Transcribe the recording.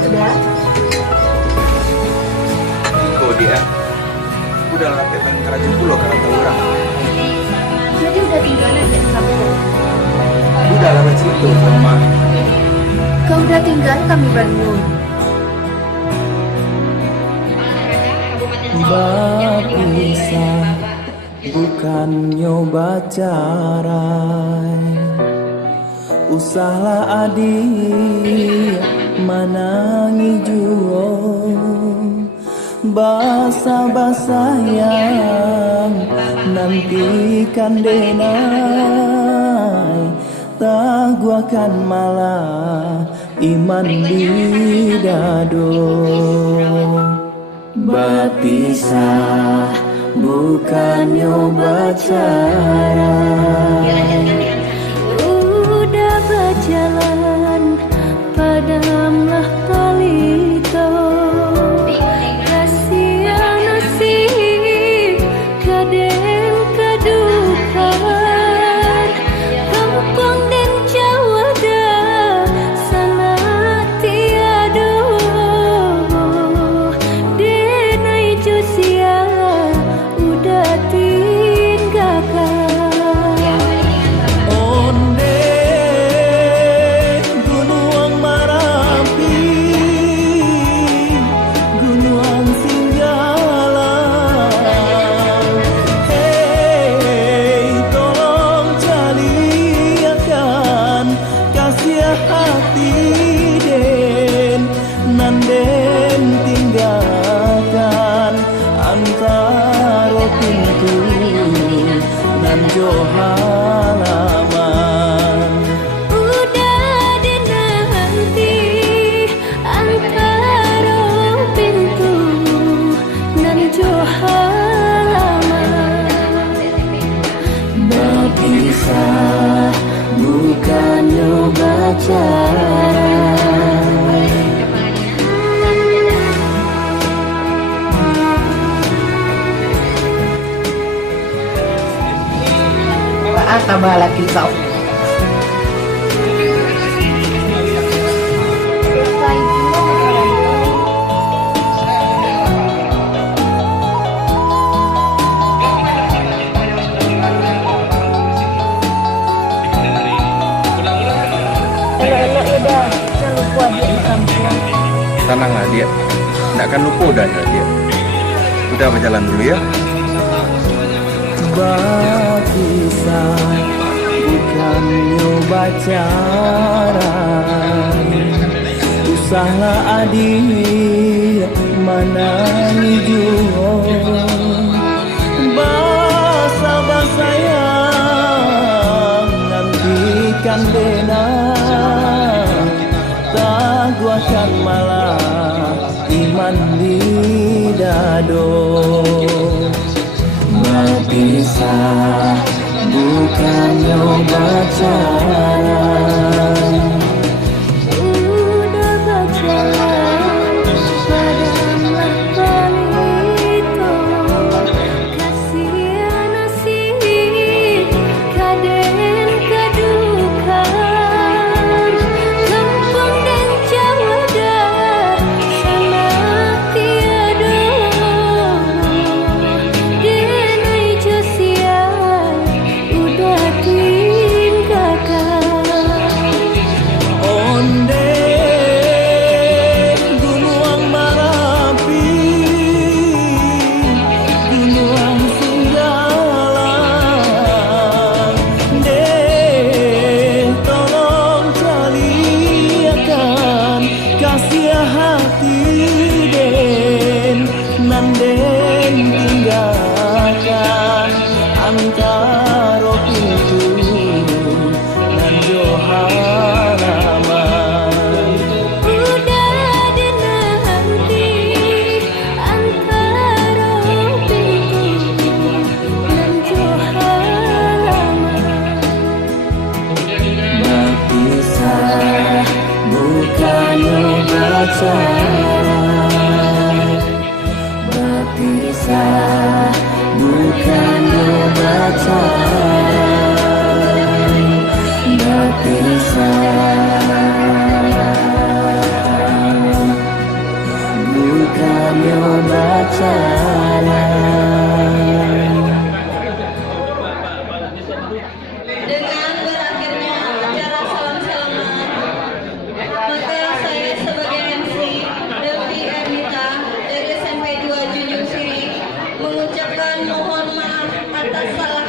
Sudah? Kau dia udah latih pengen kerajaan pulau karena tahu orang. Jadi udah tinggal aja di kampung. Udah lewat situ sama Kau udah tinggal kami bangun. Bisa bukan nyoba carai, usahlah adik manangi juo basa-basa yang nantikan denai, tak guakan malah iman di dado. Berpisah bukan nyoba cara, Udah berjalan padamlah palito. Kasihan nasib kadang kedukaan. Kampung dan Jawa dah sangat tiada. Denai Josia udah tinggalkan. onde gunung Marapi, gunung Singgala. Hei, tolong cariakan kasih hati den, nanden tinggalkan antara pintu nan jo halaman. Udah dinanti antara pintu dan jo halaman. Berpisah bukan nyoba cara, Tambah lagi kau. Elok-elok ya dah, jangan lupa dia di kampung. tenanglah dia. Tidak akan lupa udah dia. Udah berjalan dulu ya. berpisah bukan nyoba cara, usahlah adik manangi juo basa-basa yang nantikan dena, tak guakan malah iman di dado. Berpisah bukan nyoba cara, Udah berjalan padamlah palito. Kasihan nasib kadang kedukaan. Kampung dan Jawa dah sangat tiada. Denai Josia udah tinggalkan. onde gunung Marapi, gunung Singgala. Deh tolong caliakan kasih hati den, nanden tinggalkan antara pintu dan jo halaman. Udah dinanti antara pintu dan jo halaman. Berpisah bukan nyoba cara, berpisah mohon maaf atas salah